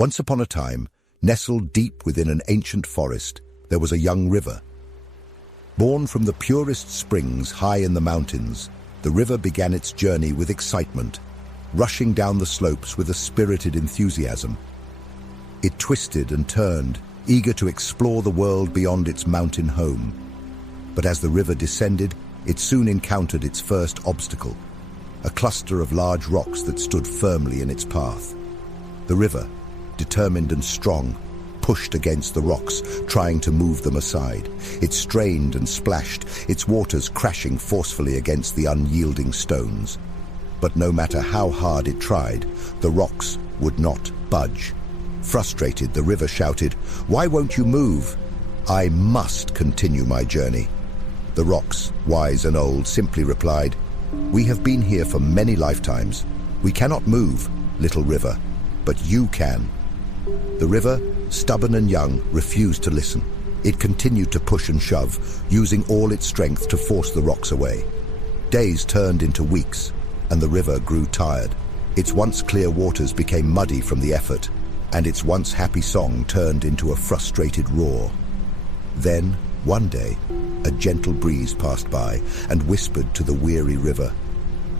Once upon a time, nestled deep within an ancient forest, there was a young river. Born from the purest springs high in the mountains, the river began its journey with excitement, rushing down the slopes with a spirited enthusiasm. It twisted and turned, eager to explore the world beyond its mountain home. But as the river descended, it soon encountered its first obstacle, a cluster of large rocks that stood firmly in its path. The river, determined and strong, pushed against the rocks, trying to move them aside. It strained and splashed, its waters crashing forcefully against the unyielding stones. But no matter how hard it tried, the rocks would not budge. Frustrated, the river shouted, "Why won't you move? I must continue my journey." The rocks, wise and old, simply replied, "We have been here for many lifetimes. We cannot move, little river, but you can." The river, stubborn and young, refused to listen. It continued to push and shove, using all its strength to force the rocks away. Days turned into weeks, and the river grew tired. Its once clear waters became muddy from the effort, and its once happy song turned into a frustrated roar. Then, one day, a gentle breeze passed by and whispered to the weary river,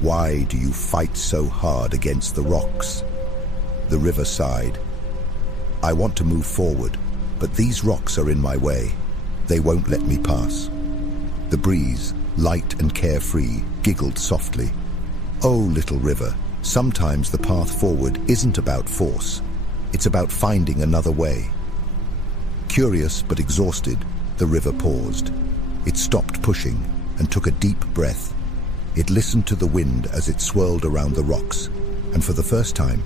"Why do you fight so hard against the rocks?" The river sighed. "I want to move forward, but these rocks are in my way. They won't let me pass." The breeze, light and carefree, giggled softly. "Oh, little river, sometimes the path forward isn't about force. It's about finding another way." Curious but exhausted, the river paused. It stopped pushing and took a deep breath. It listened to the wind as it swirled around the rocks, and for the first time,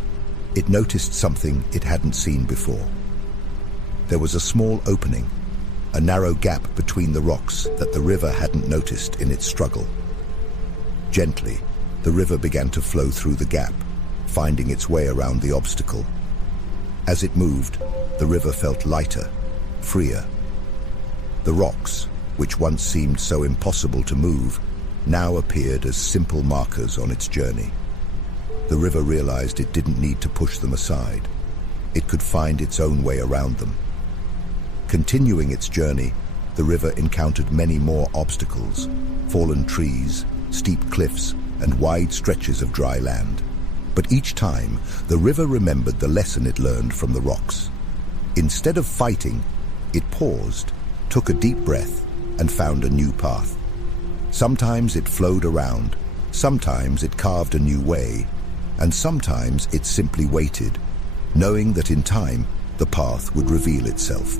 it noticed something it hadn't seen before. There was a small opening, a narrow gap between the rocks that the river hadn't noticed in its struggle. Gently, the river began to flow through the gap, finding its way around the obstacle. As it moved, the river felt lighter, freer. The rocks, which once seemed so impossible to move, now appeared as simple markers on its journey. The river realized it didn't need to push them aside. It could find its own way around them. Continuing its journey, the river encountered many more obstacles: fallen trees, steep cliffs, and wide stretches of dry land. But each time, the river remembered the lesson it learned from the rocks. Instead of fighting, it paused, took a deep breath, and found a new path. Sometimes it flowed around, sometimes it carved a new way, and sometimes it simply waited, knowing that in time the path would reveal itself.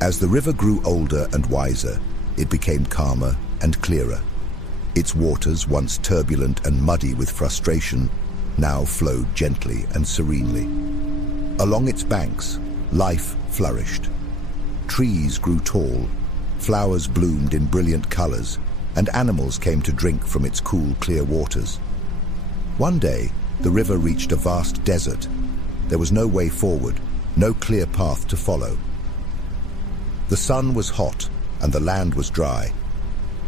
As the river grew older and wiser, it became calmer and clearer. Its waters, once turbulent and muddy with frustration, now flowed gently and serenely. Along its banks, life flourished. Trees grew tall, flowers bloomed in brilliant colors, and animals came to drink from its cool, clear waters. One day, the river reached a vast desert. There was no way forward, no clear path to follow. The sun was hot, and the land was dry.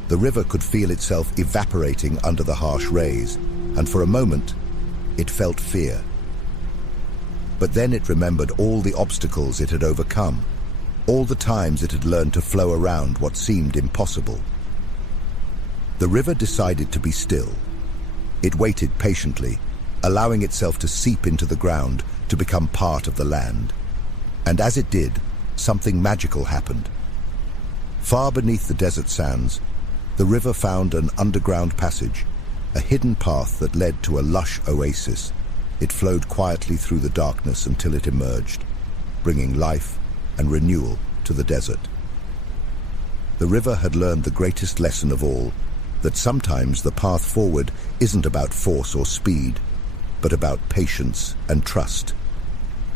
The river could feel itself evaporating under the harsh rays, and for a moment, it felt fear. But then it remembered all the obstacles it had overcome, all the times it had learned to flow around what seemed impossible. The river decided to be still. It waited patiently, allowing itself to seep into the ground, to become part of the land. And as it did, something magical happened. Far beneath the desert sands, the river found an underground passage, a hidden path that led to a lush oasis. It flowed quietly through the darkness until it emerged, bringing life and renewal to the desert. The river had learned the greatest lesson of all, that sometimes the path forward isn't about force or speed, but about patience and trust.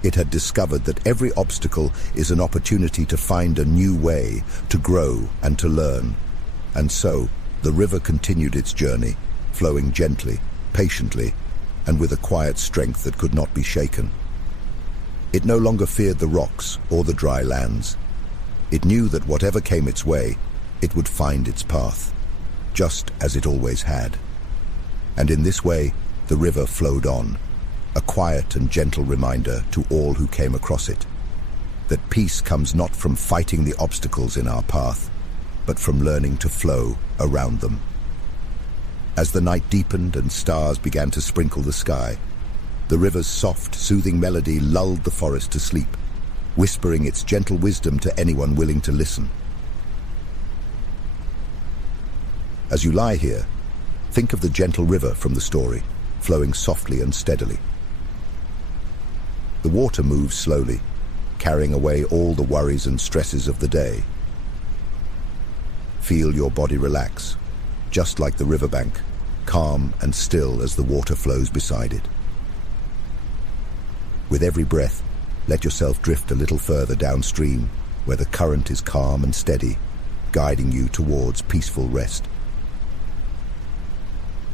It had discovered that every obstacle is an opportunity to find a new way, to grow and to learn. And so, the river continued its journey, flowing gently, patiently, and with a quiet strength that could not be shaken. It no longer feared the rocks or the dry lands. It knew that whatever came its way, it would find its path, just as it always had. And in this way, the river flowed on, a quiet and gentle reminder to all who came across it, that peace comes not from fighting the obstacles in our path, but from learning to flow around them. As the night deepened and stars began to sprinkle the sky, the river's soft, soothing melody lulled the forest to sleep, whispering its gentle wisdom to anyone willing to listen. As you lie here, think of the gentle river from the story, flowing softly and steadily. The water moves slowly, carrying away all the worries and stresses of the day. Feel your body relax, just like the riverbank, calm and still as the water flows beside it. With every breath, let yourself drift a little further downstream, where the current is calm and steady, guiding you towards peaceful rest.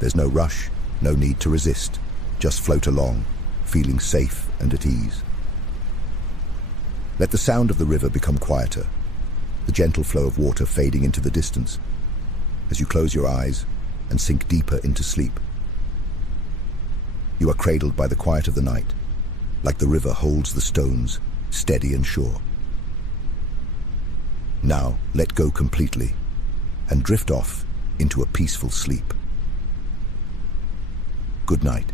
There's no rush, no need to resist. Just float along, feeling safe and at ease. Let the sound of the river become quieter, the gentle flow of water fading into the distance, as you close your eyes and sink deeper into sleep. You are cradled by the quiet of the night, like the river holds the stones, steady and sure. Now let go completely and drift off into a peaceful sleep. Good night.